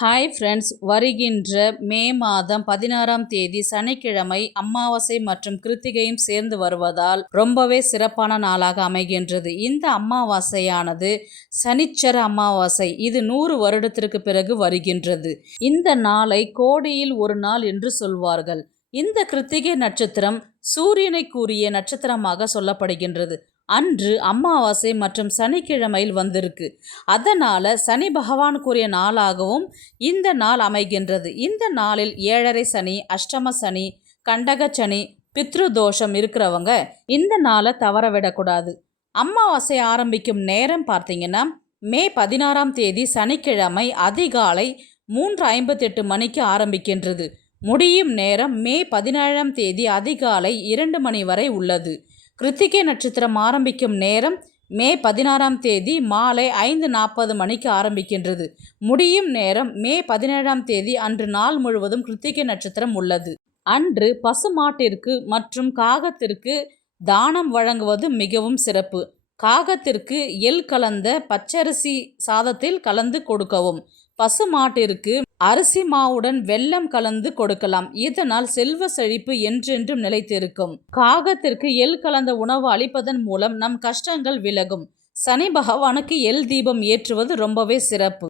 Hi friends, வருகின்ற மே மாதம் 16ஆம் தேதி சனிக்கிழமை அமாவாசை மற்றும் கிருத்திகையும் சேர்ந்து வருவதால் ரொம்பவே சிறப்பான நாளாக அமைகின்றது. இந்த அமாவாசையானது சனிச்சர அமாவாசை. இது 100 வருடத்திற்கு பிறகு வருகின்றது. இந்த நாளை கோடியில் ஒரு நாள் என்று சொல்வார்கள். இந்த கிருத்திகை நட்சத்திரம் சூரியனை கூறிய நட்சத்திரமாக சொல்லப்படுகின்றது. அன்று அமாவாசை மற்றும் சனிக்கிழமையில் வந்திருக்கு. அதனால் சனி பகவானுக்குரிய நாளாகவும் இந்த நாள் அமைகின்றது. இந்த நாளில் 7.5 சனி, அஷ்டம சனி, கண்டக சனி, பித்ரு தோஷம் இருக்கிறவங்க இந்த நாளை தவற விடக்கூடாது. அமாவாசை ஆரம்பிக்கும் நேரம் பார்த்தீங்கன்னா மே 16ஆம் தேதி சனிக்கிழமை அதிகாலை 3:58 மணிக்கு ஆரம்பிக்கின்றது. முடியும் நேரம் மே 17ஆம் தேதி அதிகாலை 2 மணி வரை உள்ளது. கிருத்திகை நட்சத்திரம் ஆரம்பிக்கும் நேரம் மே 16ஆம் தேதி மாலை 5:40 மணிக்கு ஆரம்பிக்கின்றது. முடியும் நேரம் மே 17ஆம் தேதி அன்று நாள் முழுவதும் கிருத்திகை நட்சத்திரம் உள்ளது. அன்று பசுமாட்டிற்கு மற்றும் காகத்திற்கு தானம் வழங்குவது மிகவும் சிறப்பு. காகத்திற்கு எள் கலந்த பச்சரிசி சாதத்தில் கலந்து கொடுக்கவும், பசுமாட்டிற்கு அரிசி மாவுடன் வெல்லம் கலந்து கொடுக்கலாம். இதனால் செல்வ செழிப்பு என்றென்றும் நிலைத்திருக்கும். காகத்திற்கு எள் கலந்த உணவு அளிப்பதன் மூலம் நம் கஷ்டங்கள் விலகும். சனி பகவானுக்கு எள் தீபம் ஏற்றுவது ரொம்பவே சிறப்பு.